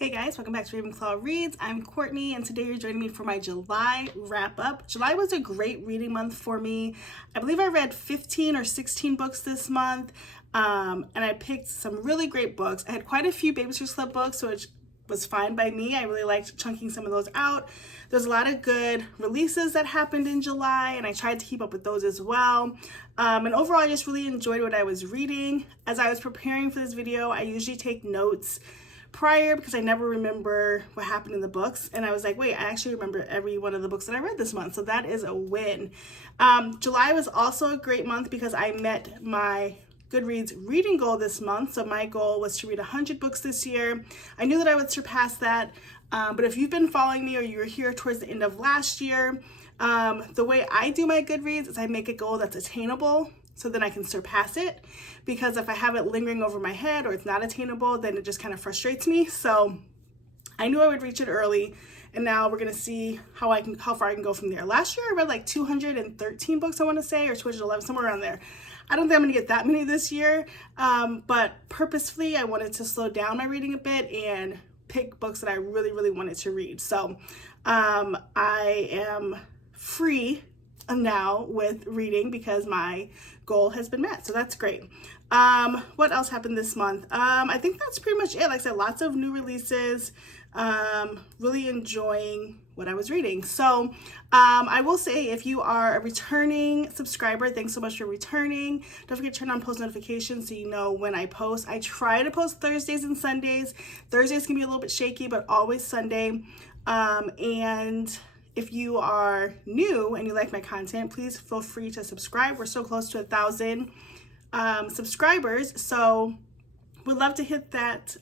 Hey guys, welcome back to Ravenclaw Reads. I'm Courtney and today you're joining me for my July wrap-up. July was a great reading month for me. I believe I read 15 or 16 books this month and I picked some really great books. I had quite a few Babysitters Club books, which was fine by me. I really liked chunking some of those out. There's a lot of good releases that happened in July and I tried to keep up with those as well. And overall, I just really enjoyed what I was reading. As I was preparing for this video, I usually take notes prior because I never remember what happened in the books, and I was like, wait, I actually remember every one of the books that I read this month, so that is a win. July was also a great month because I met my Goodreads reading goal this month. So my goal was to read 100 books this year. I knew that I would surpass that, but if you've been following me or you were here towards the end of last year, the way I do my Goodreads is I make a goal that's attainable, so then I can surpass it, because if I have it lingering over my head or it's not attainable, then it just kind of frustrates me. So I knew I would reach it early, and now we're gonna see how far I can go from there. Last year I read like 213 books, I want to say, or 211, somewhere around there. I don't think I'm gonna get that many this year, but purposefully I wanted to slow down my reading a bit and pick books that I really wanted to read. So I am free now with reading because my goal has been met, so that's great. What else happened this month? I think that's pretty much it. Like I said, lots of new releases. Really enjoying what I was reading. So I will say, if you are a returning subscriber, thanks so much for returning. Don't forget to turn on post notifications so you know when I post. I try to post Thursdays and Sundays. Thursdays can be a little bit shaky, but always Sunday. And if you are new and you like my content, please feel free to subscribe. We're so close to 1,000 subscribers, so we'd love to hit that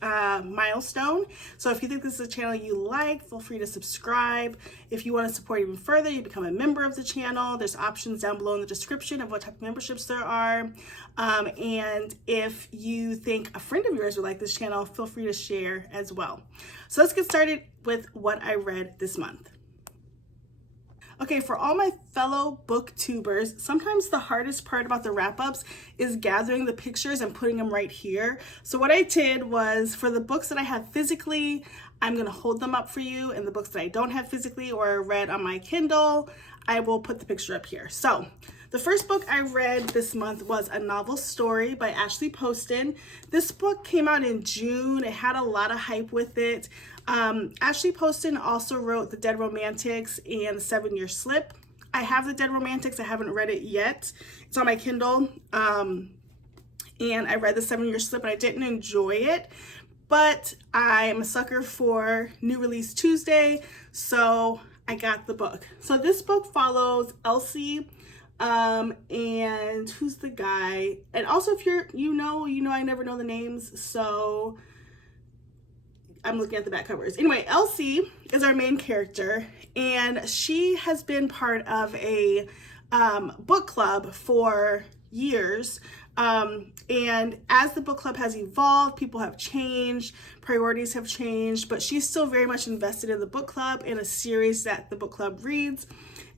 milestone. So if you think this is a channel you like, feel free to subscribe. If you want to support even further, you become a member of the channel. There's options down below in the description of what type of memberships there are. And if you think a friend of yours would like this channel, feel free to share as well. So let's get started with what I read this month. Okay, for all my fellow booktubers, sometimes the hardest part about the wrap-ups is gathering the pictures and putting them right here. So what I did was, for the books that I have physically, I'm gonna hold them up for you, and the books that I don't have physically or read on my Kindle, I will put the picture up here. So the first book I read this month was A Novel Story by Ashley Poston. This book came out in June. It had a lot of hype with it. Ashley Poston also wrote The Dead Romantics and The 7-Year Slip. I have The Dead Romantics. I haven't read it yet. It's on my Kindle. And I read The 7-Year Slip and I didn't enjoy it. But I'm a sucker for New Release Tuesday, so I got the book. So this book follows Elsie, and who's the guy? And also, if you know, I never know the names, so I'm looking at the back covers. Anyway, Elsie is our main character, and she has been part of a book club for years. And as the book club has evolved, people have changed, priorities have changed, but she's still very much invested in the book club, in a series that the book club reads.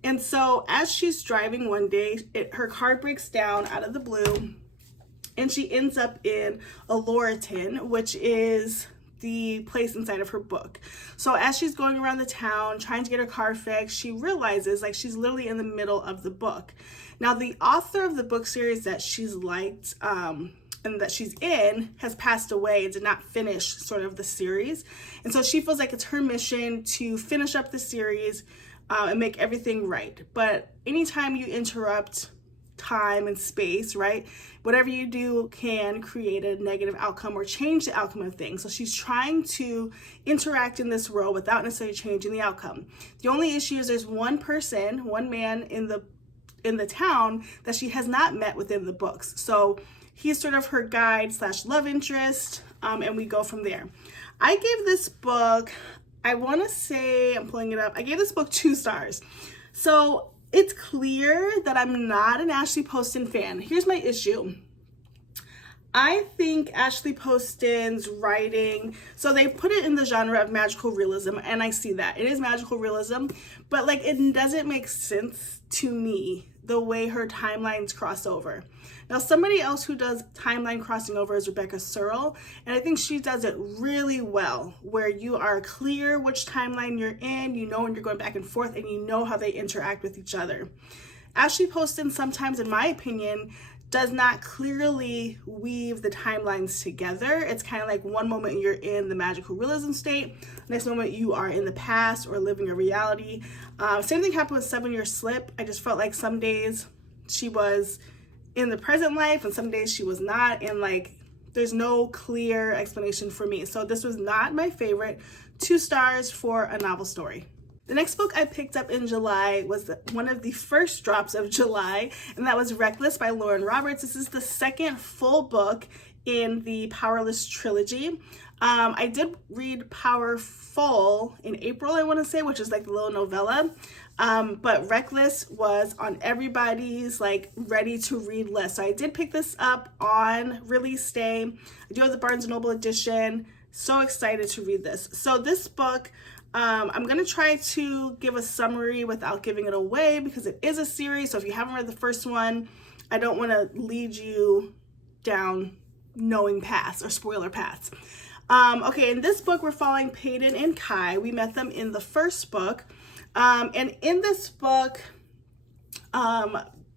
And so as she's driving one day, her car breaks down out of the blue, and she ends up in Lorton, which is the place inside of her book. So as she's going around the town trying to get her car fixed, she realizes like she's literally in the middle of the book. Now the author of the book series that she's liked and that she's in has passed away and did not finish sort of the series. And so she feels like it's her mission to finish up the series and make everything right. But anytime you interrupt time and space, right, whatever you do can create a negative outcome or change the outcome of things. So she's trying to interact in this world without necessarily changing the outcome. The only issue is there's one person, one man in the town that she has not met within the books. So he's sort of her guide / love interest, and we go from there. I gave this book, I want to say, I'm pulling it up, I gave this book 2 stars. So it's clear that I'm not an Ashley Poston fan. Here's my issue. I think Ashley Poston's writing, so they put it in the genre of magical realism, and I see that. It is magical realism, but like it doesn't make sense to me the way her timelines cross over. Now, somebody else who does timeline crossing over is Rebecca Searle, and I think she does it really well, where you are clear which timeline you're in, you know when you're going back and forth, and you know how they interact with each other. Ashley Poston sometimes, in my opinion, does not clearly weave the timelines together. It's kind of like one moment you're in the magical realism state, next moment you are in the past or living a reality. Same thing happened with 7 Year Slip. I just felt like some days she was in the present life and some days she was not, and like there's no clear explanation for me. So this was not my favorite. 2 stars for a novel story. The next book I picked up in July was one of the first drops of July, and that was Reckless by Lauren Roberts. This is the second full book in the Powerless trilogy. I did read Powerful in April, I want to say, which is like the little novella. But Reckless was on everybody's like ready to read list. So I did pick this up on release day. I do have the Barnes & Noble edition. So excited to read this. So this book, I'm going to try to give a summary without giving it away because it is a series. So if you haven't read the first one, I don't want to lead you down knowing paths or spoiler paths. Okay, in this book, we're following Peyton and Kai. We met them in the first book. And in this book,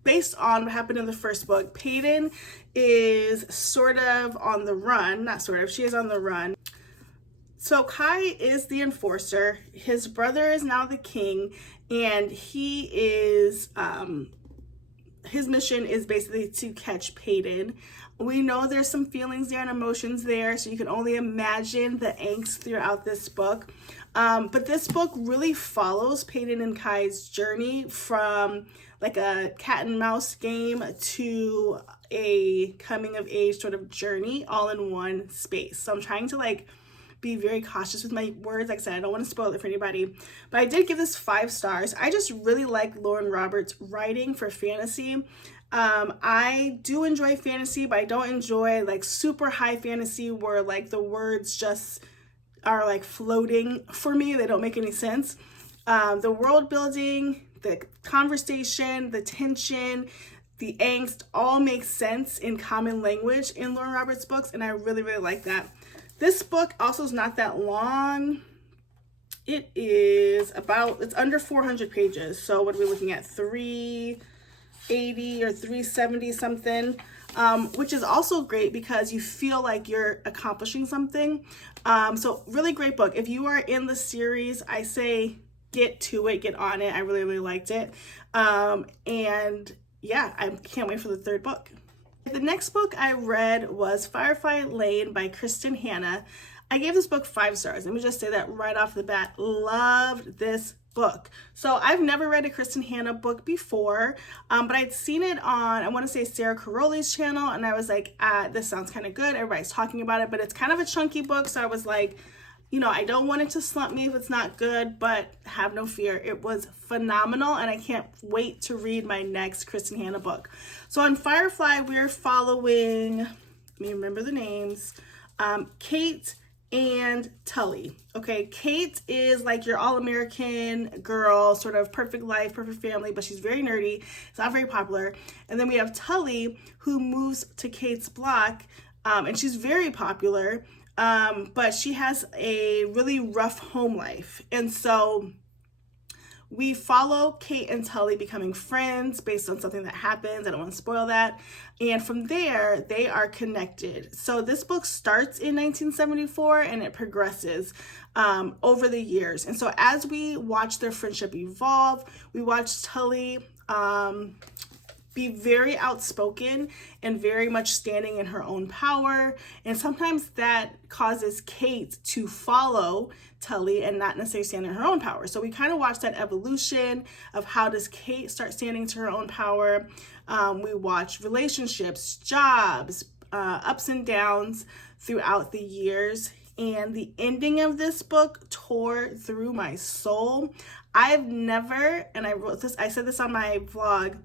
based on what happened in the first book, Peyton is sort of on the run. Not sort of, she is on the run. So Kai is the enforcer. His brother is now the king, and he is, his mission is basically to catch Peyton. We know there's some feelings there and emotions there, so you can only imagine the angst throughout this book. But this book really follows Peyton and Kai's journey from like a cat and mouse game to a coming of age sort of journey all in one space. So I'm trying to like be very cautious with my words. Like I said, I don't want to spoil it for anybody, but I did give this 5 stars. I just really like Lauren Roberts' writing for fantasy. I do enjoy fantasy, but I don't enjoy like super high fantasy where like the words just are like floating for me. They don't make any sense. The world building, the conversation, the tension, the angst all make sense in common language in Lauren Roberts' books, and I really, really like that. This book also is not that long. It is it's under 400 pages. So what are we looking at? 380 or 370 something, which is also great because you feel like you're accomplishing something. So really great book. If you are in the series, I say get to it, get on it. I really, really liked it. And yeah, I can't wait for the 3rd book. The next book I read was Firefly Lane by Kristen Hanna. I gave this book 5 stars. Let me just say that right off the bat. Loved this book. So I've never read a Kristen Hanna book before, but I'd seen it on, I want to say Sarah Caroli's channel, and I was like, this sounds kind of good. Everybody's talking about it, but it's kind of a chunky book. So I was like, you know, I don't want it to slump me if it's not good, but have no fear. It was phenomenal, and I can't wait to read my next Kristen Hanna book. So on Firefly, we're following, let me remember the names, Kate and Tully. Okay, Kate is like your all-American girl, sort of perfect life, perfect family, but she's very nerdy. It's not very popular. And then we have Tully, who moves to Kate's block, and she's very popular, but she has a really rough home life. And so we follow Kate and Tully becoming friends based on something that happens. I don't want to spoil that. And from there, they are connected. So this book starts in 1974 and it progresses over the years. And so as we watch their friendship evolve, we watch Tully be very outspoken and very much standing in her own power. And sometimes that causes Kate to follow Tully and not necessarily stand in her own power. So we kind of watch that evolution of how does Kate start standing to her own power. We watch relationships, jobs, ups and downs throughout the years. And the ending of this book tore through my soul. I've never, and I said this on my vlog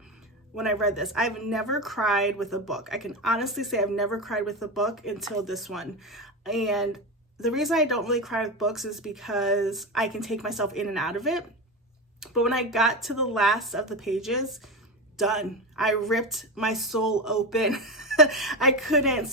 when I read this, I've never cried with a book. I can honestly say I've never cried with a book until this one. And the reason I don't really cry with books is because I can take myself in and out of it. But when I got to the last of the pages, done. I ripped my soul open. I couldn't.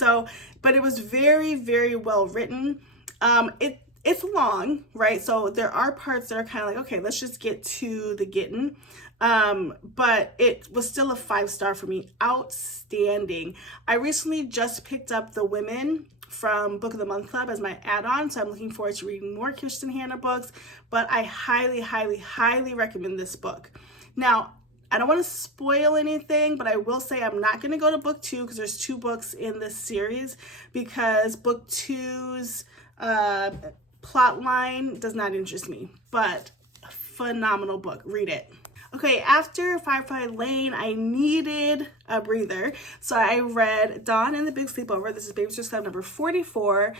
But it was very, very well written. It's long, right? So there are parts that are kind of like, okay, let's just get to the getting. But it was still a 5-star for me. Outstanding. I recently just picked up The Women from Book of the Month Club as my add-on, so I'm looking forward to reading more Kirsten Hanna books, but I highly, highly, highly recommend this book. Now, I don't want to spoil anything, but I will say I'm not going to go to book 2 because there's 2 books in this series, because book 2's plot line does not interest me, but a phenomenal book. Read it. Okay, after Firefly Lane, I needed a breather, so I read Dawn and the Big Sleepover. This is Babysitters Club number 44.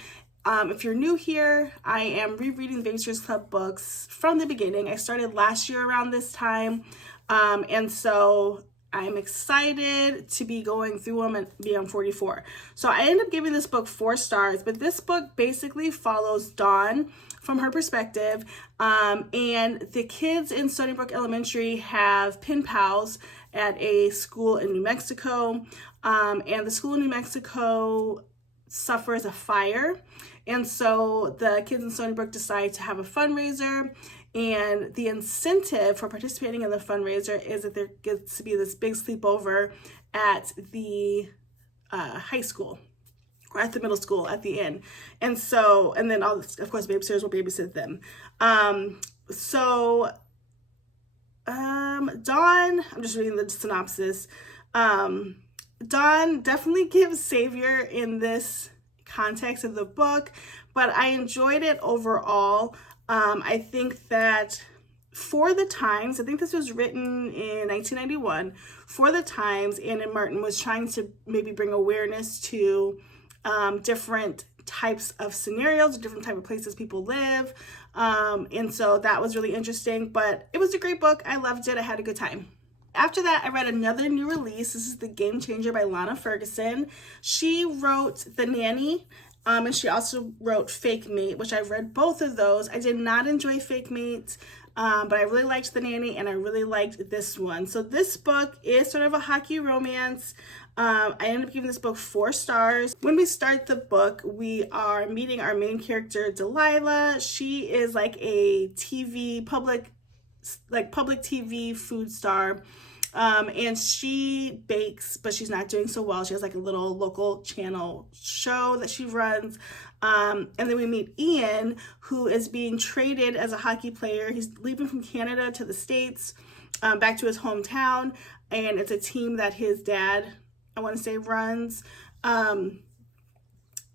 If you're new here, I am rereading the Babysitters Club books from the beginning. I started last year around this time, and so I'm excited to be going through them and be on 44. So I ended up giving this book 4 stars, but this book basically follows Dawn from her perspective, and the kids in Stony Brook Elementary have pen pals at a school in New Mexico, and the school in New Mexico suffers a fire, and so the kids in Stony Brook decide to have a fundraiser, and the incentive for participating in the fundraiser is that there gets to be this big sleepover at the high school, or at the middle school at the end. And then all this, of course, babysitters will babysit them. Dawn, I'm just reading the synopsis. Dawn definitely gives savior in this context of the book, but I enjoyed it overall. I think that for the times, I think this was written in 1991, for the times, Anna Martin was trying to maybe bring awareness to different types of scenarios, different type of places people live. And so that was really interesting, but it was a great book. I loved it. I had a good time. After that, I read another new release. This is The Game Changer by Lana Ferguson. She wrote The Nanny, and she also wrote Fake Mate, which I read both of those. I did not enjoy Fake Mate, but I really liked The Nanny, and I really liked this one. So this book is sort of a hockey romance. I ended up giving this book 4 stars. When we start the book, we are meeting our main character, Delilah. She is like a public TV food star. And she bakes, but she's not doing so well. She has like a little local channel show that she runs. And then we meet Ian, who is being traded as a hockey player. He's leaving from Canada to the States, back to his hometown. And it's a team that his dad, I want to say, runs.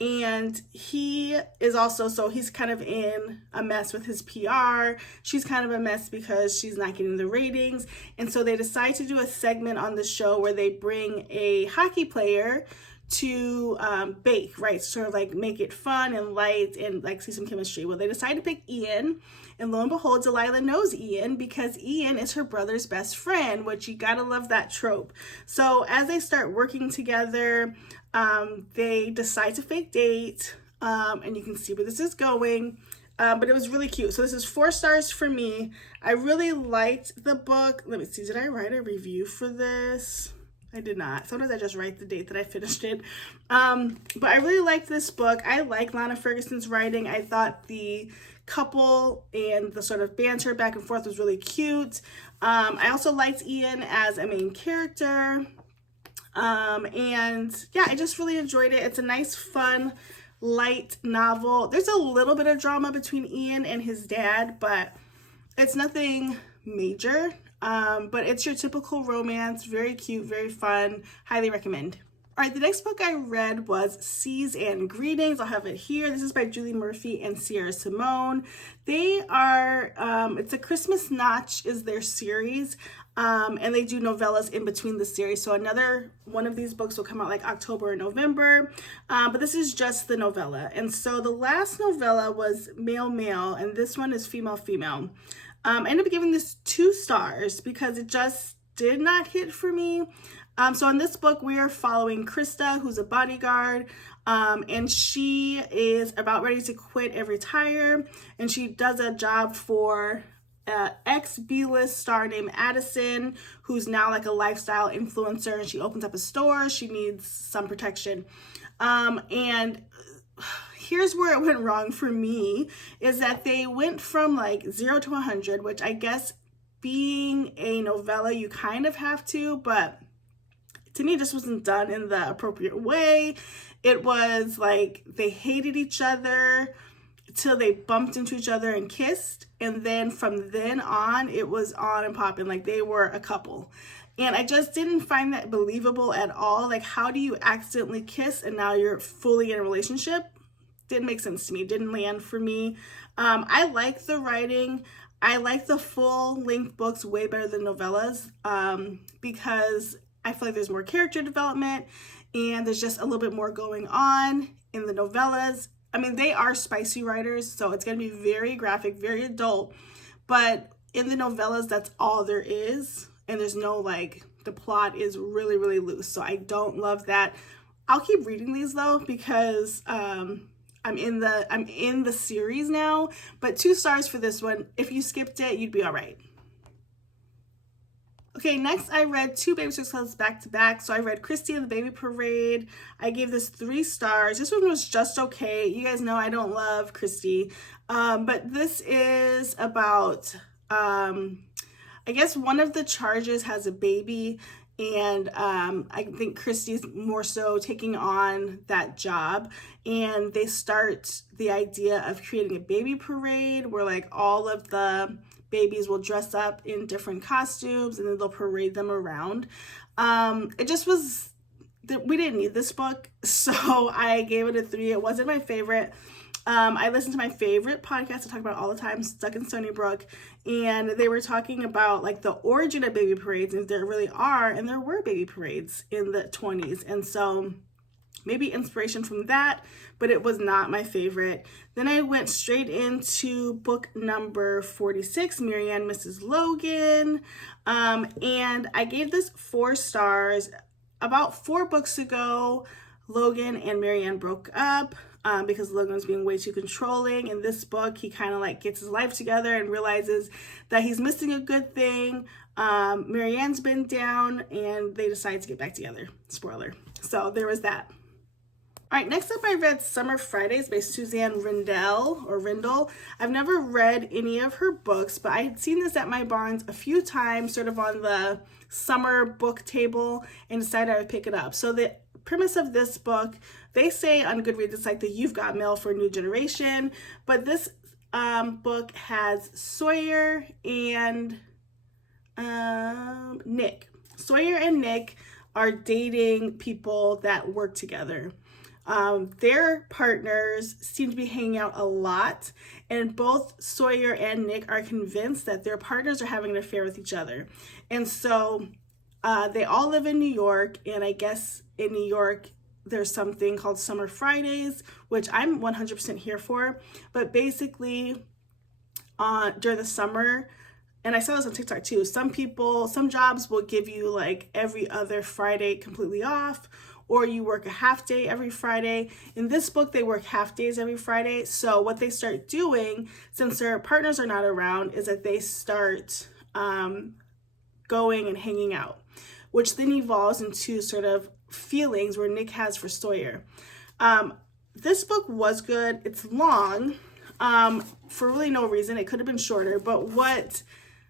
And he is also, so he's kind of in a mess with his PR. She's kind of a mess because she's not getting the ratings. And so they decide to do a segment on the show where they bring a hockey player to bake, right? Sort of like make it fun and light and like see some chemistry. Well, they decide to pick Ian. And lo and behold, Delilah knows Ian because Ian is her brother's best friend, which you gotta love that trope. So as they start working together, they decide to fake date, and you can see where this is going, but it was really cute. So this is 4 stars for me. I really liked the book. Let me see, did I write a review for this? I did not. Sometimes I just write the date that I finished it. But I really liked this book. I like Lana Ferguson's writing. I thought the couple and the sort of banter back and forth was really cute. I also liked Ian as a main character. And yeah, I just really enjoyed it. It's a nice, fun, light novel. There's a little bit of drama between Ian and his dad, but it's nothing major. But it's your typical romance, very cute, very fun, highly recommend. All right, the next book I read was Seas and Greetings. I'll have it here. This is by Julie Murphy and Sierra Simone. They are, it's a Christmas Notch is their series, and they do novellas in between the series. So another one of these books will come out like October or November, but this is just the novella. And so the last novella was Male Male, and this one is Female Female. I ended up giving this 2 stars because it just did not hit for me. So in this book, we are following Krista, who's a bodyguard, and she is about ready to quit and retire, and she does a job for ex B-list star named Addison, who's now like a lifestyle influencer, and she opens up a store. She needs some protection. And here's where it went wrong for me, is that they went from like 0 to 100, which I guess being a novella, you kind of have to, but to me, it just wasn't done in the appropriate way. It was like they hated each other till they bumped into each other and kissed. And then from then on, it was on and popping, like they were a couple. And I just didn't find that believable at all. Like, how do you accidentally kiss and now you're fully in a relationship? Didn't make sense to me. Didn't land for me. I like the writing. I like the full-length books way better than novellas, because I feel like there's more character development and there's just a little bit more going on in the novellas. I mean, they are spicy writers, so it's going to be very graphic, very adult, but in the novellas, that's all there is, and there's no, like, the plot is really, really loose, so I don't love that. I'll keep reading these, though, because I'm in the series now, but 2 stars for this one. If you skipped it, you'd be all right. Okay, next I read 2 baby clubs back to back. So I read Christy and the Baby Parade. I gave this 3 stars. This one was just okay. You guys know I don't love Christy, but this is about, I guess one of the charges has a baby, and I think Christy's more so taking on that job, and they start the idea of creating a baby parade where like all of the babies will dress up in different costumes and then they'll parade them around. It just was, we didn't need this book, so I gave it a 3. It wasn't my favorite. I listen to my favorite podcast I talk about all the time, Stuck in Stony Brook, and they were talking about like the origin of baby parades, and if there really are, and there were baby parades in the 20s, and so maybe inspiration from that, but it was not my favorite. Then I went straight into book number 46, Marianne Mrs. Logan, and I gave this 4 stars. About 4 books ago, Logan and Marianne broke up because Logan was being way too controlling. In this book, he kind of like gets his life together and realizes that he's missing a good thing. Marianne's been down and they decide to get back together. Spoiler. So there was that. All right, next up I read Summer Fridays by Suzanne Rindell. I've never read any of her books, but I had seen this at my Barnes a few times, sort of on the summer book table, and decided I would pick it up. So the premise of this book, they say on Goodreads it's like the You've Got Mail for a new generation, but this book has Sawyer and Nick. Sawyer and Nick are dating people that work together. Their partners seem to be hanging out a lot, and both Sawyer and Nick are convinced that their partners are having an affair with each other. And so they all live in New York, and I guess in New York there's something called Summer Fridays, which I'm 100% here for. But basically during the summer, and I saw this on TikTok too, some jobs will give you like every other Friday completely off, or you work a half day every Friday. In this book, they work half days every Friday. So what they start doing, since their partners are not around, is that they start going and hanging out, which then evolves into sort of feelings where Nick has for Sawyer. This book was good. It's long for really no reason. It could have been shorter, but what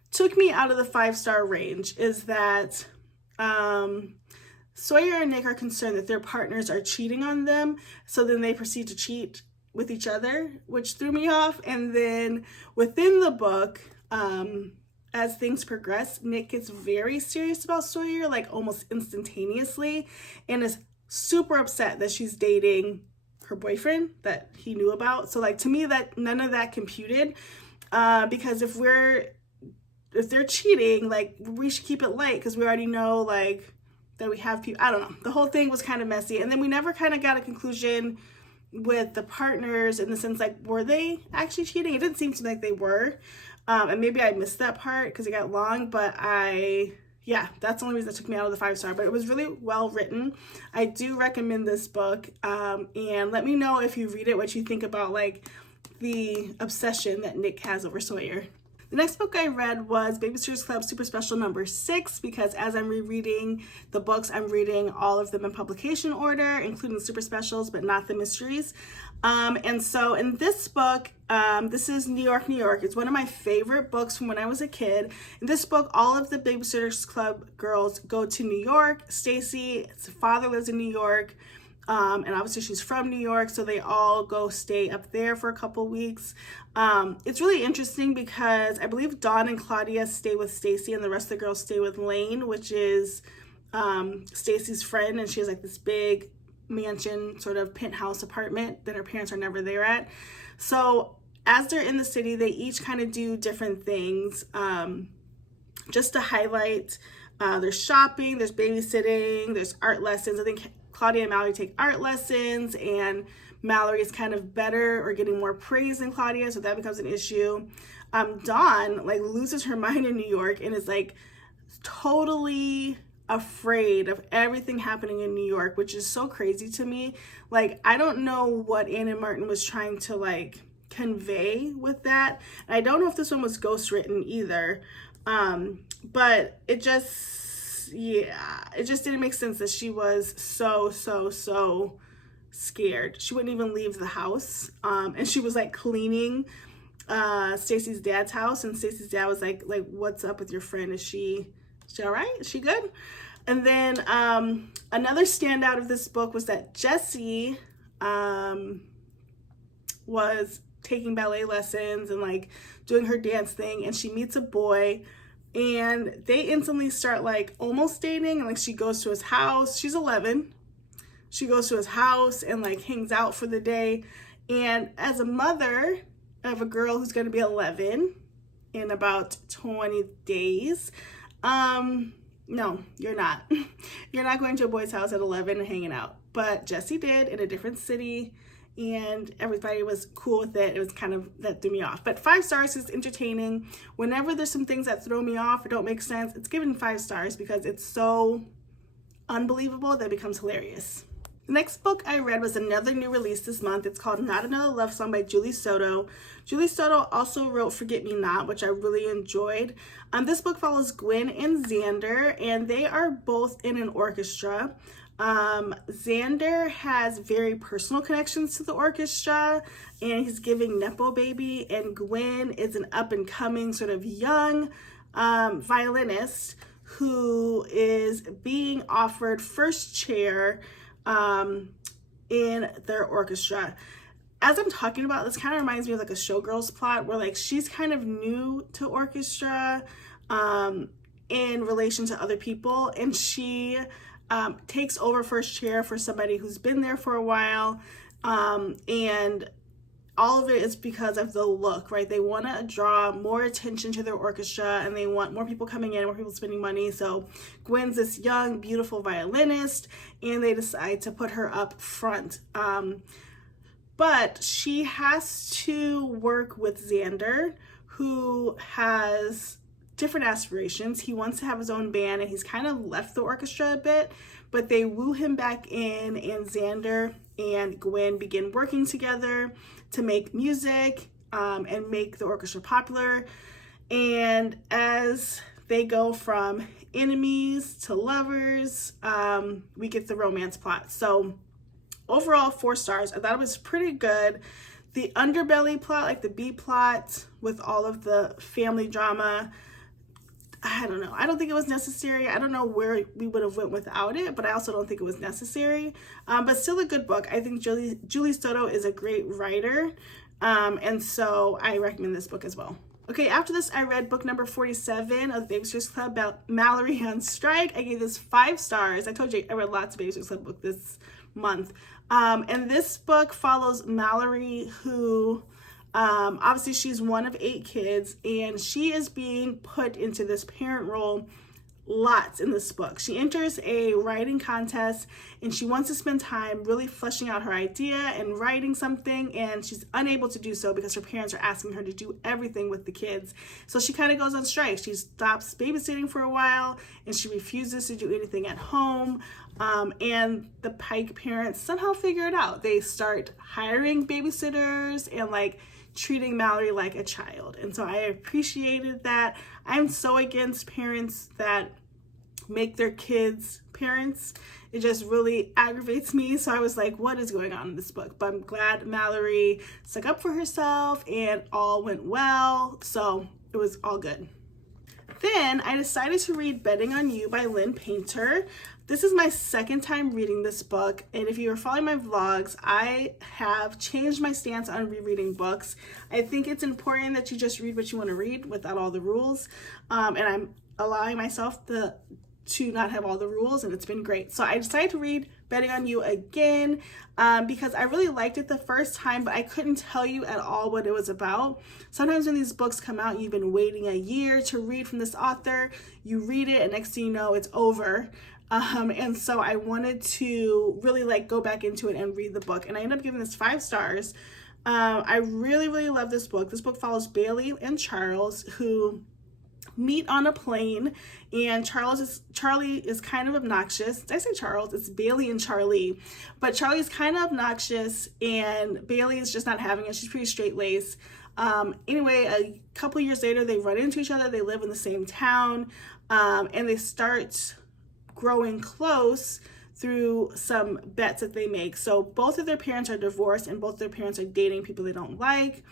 took me out of the 5-star range is that Sawyer and Nick are concerned that their partners are cheating on them, so then they proceed to cheat with each other, which threw me off. And then within the book, as things progress, Nick gets very serious about Sawyer, like almost instantaneously, and is super upset that she's dating her boyfriend that he knew about. So like, to me, that none of that computed, because if they're cheating, like, we should keep it light because we already know like that we have people. I don't know. The whole thing was kind of messy, and then we never kind of got a conclusion with the partners in the sense like, were they actually cheating? It didn't seem to me like they were, and maybe I missed that part because it got long, but that's the only reason that took me out of the 5-star. But it was really well written. I do recommend this book, and let me know if you read it what you think about like the obsession that Nick has over Sawyer. The next book I read was Babysitters Club Super Special number 6, because as I'm rereading the books, I'm reading all of them in publication order, including the super specials, but not the mysteries. And so in this book, this is New York, New York. It's one of my favorite books from when I was a kid. In this book, all of the Babysitters Club girls go to New York. Stacy, his father lives in New York. And obviously she's from New York, so they all go stay up there for a couple weeks. It's really interesting because I believe Dawn and Claudia stay with Stacy and the rest of the girls stay with Lane, which is Stacy's friend, and she has like this big mansion sort of penthouse apartment that her parents are never there at. So as they're in the city, they each kind of do different things just to highlight. There's shopping, there's babysitting, there's art lessons. I think Claudia and Mallory take art lessons, and Mallory is kind of better or getting more praise than Claudia, so that becomes an issue. Dawn like loses her mind in New York and is like totally afraid of everything happening in New York, which is so crazy to me. Like, I don't know what Anna Martin was trying to like convey with that. And I don't know if this one was ghostwritten either. But it just, yeah, it just didn't make sense that she was so scared. She wouldn't even leave the house. And she was like cleaning Stacy's dad's house, and Stacy's dad was like, what's up with your friend? Is she all right? Is she good? And then another standout of this book was that Jessie was taking ballet lessons and like doing her dance thing, and she meets a boy, and they instantly start like almost dating, and like she goes to his house. She's 11. She goes to his house and like hangs out for the day. And as a mother of a girl who's going to be 11 in about 20 days, no, you're not. You're not going to a boy's house at 11 and hanging out. But Jessie did in a different city, and everybody was cool with it. It was kind of, that threw me off. But 5 stars is entertaining. Whenever there's some things that throw me off or don't make sense, it's given 5 stars because it's so unbelievable that it becomes hilarious. The next book I read was another new release this month. It's called Not Another Love Song by Julie Soto. Julie Soto also wrote Forget Me Not, which I really enjoyed. This book follows Gwen and Xander, and they are both in an orchestra. Xander has very personal connections to the orchestra, and he's giving Nepo Baby, and Gwen is an up-and-coming sort of young violinist who is being offered first chair in their orchestra. As I'm talking about this, kind of reminds me of like a Showgirls plot where like she's kind of new to orchestra in relation to other people, and she takes over first chair for somebody who's been there for a while, and all of it is because of the look, right? They want to draw more attention to their orchestra, and they want more people coming in, more people spending money. So Gwen's this young, beautiful violinist, and they decide to put her up front. But she has to work with Xander, who has different aspirations. He wants to have his own band, and he's kind of left the orchestra a bit, but they woo him back in, and Xander and Gwen begin working together to make music and make the orchestra popular. And as they go from enemies to lovers, we get the romance plot. So overall, 4 stars. I thought it was pretty good. The underbelly plot, like the B plot with all of the family drama, I don't know. I don't think it was necessary. I don't know where we would have went without it, but I also don't think it was necessary. But still a good book. I think Julie Soto is a great writer, and so I recommend this book as well. Okay, after this, I read book number 47 of the Babysitters Club about Mallory on Strike. I gave this 5 stars. I told you I read lots of Babysitters Club books this month. And this book follows Mallory, who obviously she's one of 8 kids, and she is being put into this parent role lots in this book. She enters a writing contest, and she wants to spend time really fleshing out her idea and writing something, and she's unable to do so because her parents are asking her to do everything with the kids. So she kind of goes on strike. She stops babysitting for a while, and she refuses to do anything at home. And the Pike parents somehow figure it out. They start hiring babysitters, and like treating Mallory like a child. And so I appreciated that. I'm so against parents that make their kids parents. It just really aggravates me. So I was like, what is going on in this book? But I'm glad Mallory stuck up for herself and all went well. So it was all good. Then I decided to read Betting on You by Lynn Painter. This is my second time reading this book, and if you are following my vlogs, I have changed my stance on rereading books. I think it's important that you just read what you want to read without all the rules, and I'm allowing myself to not have all the rules, and it's been great. So I decided to read Betting on You again because I really liked it the first time, but I couldn't tell you at all what it was about. Sometimes when these books come out, you've been waiting a year to read from this author, you read it, and next thing you know, it's over. And so I wanted to really like go back into it and read the book, and I ended up giving this 5 stars. I really, really love this book. This book follows Bailey and Charles, who meet on a plane, and Charlie is kind of obnoxious. Did I say Charles? It's Bailey and Charlie, but Charlie's kind of obnoxious and Bailey is just not having it. She's pretty straight-laced. Anyway, a couple years later, they run into each other. They live in the same town, and they start growing close through some bets that they make. So both of their parents are divorced, and both their parents are dating people they don't like.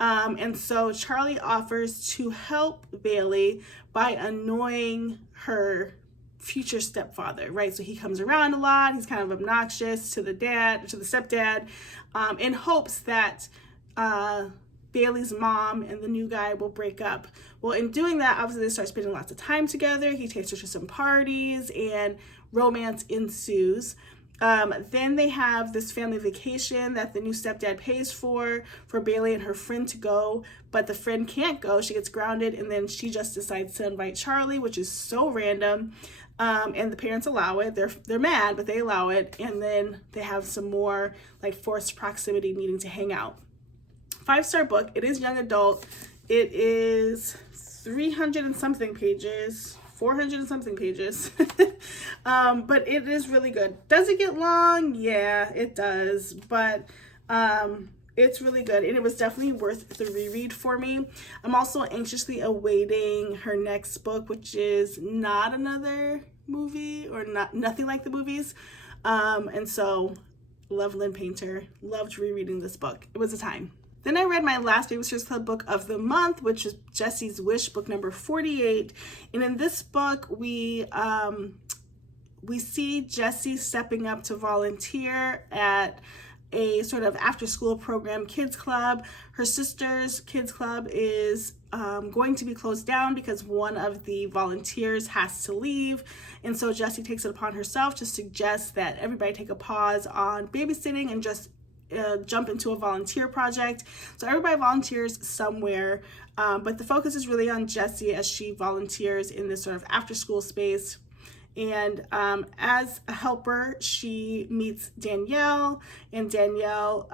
And so Charlie offers to help Bailey by annoying her future stepfather, right? So he comes around a lot. He's kind of obnoxious to the stepdad, in hopes that Bailey's mom and the new guy will break up. Well, in doing that, obviously they start spending lots of time together. He takes her to some parties and romance ensues. Then they have this family vacation that the new stepdad pays for Bailey and her friend to go, but the friend can't go. She gets grounded, and then she just decides to invite Charlie, which is so random. And the parents allow it. They're mad, but they allow it. And then they have some more like forced proximity, needing to hang out. 5-star book. It is young adult. It is 300 and something pages. 400 and something pages. But it is really good. Does it get long? Yeah, it does. But it's really good, and it was definitely worth the reread for me. I'm also anxiously awaiting her next book, which is not another movie, or nothing like the movies. And so love Lynn Painter. Loved rereading this book. It was a time. Then I read my last Babysitters Club book of the month, which is Jessie's Wish, book number 48. And in this book, we see Jessie stepping up to volunteer at a sort of after-school program kids club. Her sister's kids club is going to be closed down because one of the volunteers has to leave. And so Jessie takes it upon herself to suggest that everybody take a pause on babysitting and just jump into a volunteer project. So everybody volunteers somewhere, but the focus is really on Jessie as she volunteers in this sort of after-school space. And as a helper, she meets Danielle, and Danielle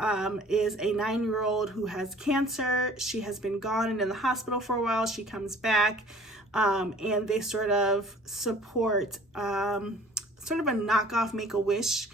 is a 9-year-old who has cancer. She has been gone and in the hospital for a while. She comes back, and they sort of support sort of a knockoff Make-A-Wish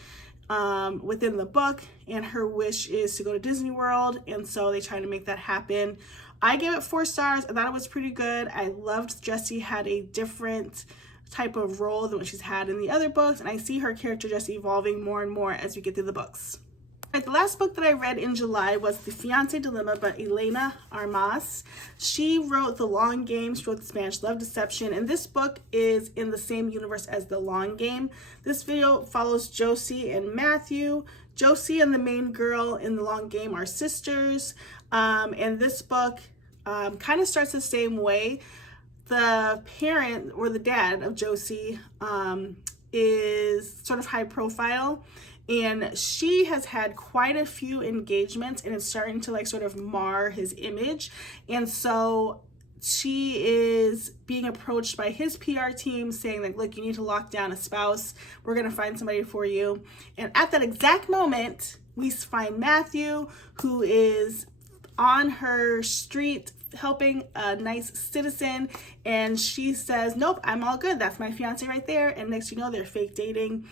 within the book, and her wish is to go to Disney World, and so they try to make that happen. I gave it 4 stars. I thought it was pretty good. I loved Jessie had a different type of role than what she's had in the other books, and I see her character just evolving more and more as we get through the books. All right, the last book that I read in July was The Fiancé Dilemma by Elena Armas. She wrote The Long Game, she wrote The Spanish Love Deception, and this book is in the same universe as The Long Game. This video follows Josie and Matthew. Josie and the main girl in The Long Game are sisters, and this book kind of starts the same way. The parent, or the dad of Josie, is sort of high profile, and she has had quite a few engagements, and it's starting to like sort of mar his image. And so she is being approached by his PR team saying like, look, you need to lock down a spouse. We're going to find somebody for you. And at that exact moment, we find Matthew, who is on her street helping a nice citizen, and she says, nope, I'm all good. That's my fiance right there. And next you know, they're fake dating.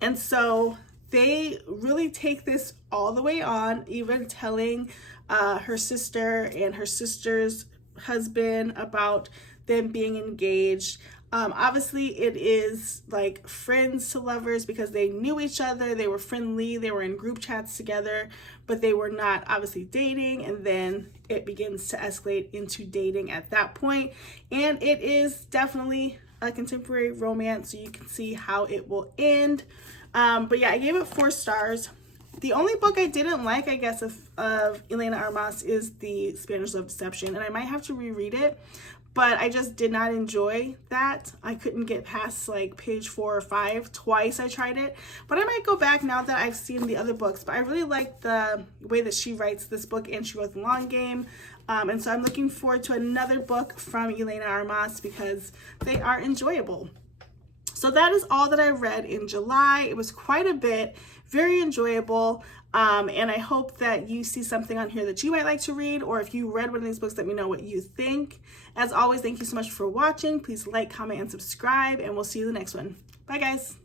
And so they really take this all the way on, even telling her sister and her sister's husband about them being engaged. Obviously it is like friends to lovers because they knew each other, they were friendly, they were in group chats together, but they were not obviously dating, and then it begins to escalate into dating at that point. And it is definitely a contemporary romance, so you can see how it will end. But yeah, I gave it 4 stars. The only book I didn't like, I guess, of Elena Armas is the Spanish Love Deception, and I might have to reread it, but I just did not enjoy that. I couldn't get past like page 4 or 5. Twice I tried it, but I might go back now that I've seen the other books. But I really like the way that she writes this book, and she wrote The Long Game. And so I'm looking forward to another book from Elena Armas because they are enjoyable. So that is all that I read in July. It was quite a bit, very enjoyable. And I hope that you see something on here that you might like to read, or if you read one of these books, let me know what you think. As always, thank you so much for watching. Please like, comment, and subscribe, and we'll see you in the next one. Bye, guys.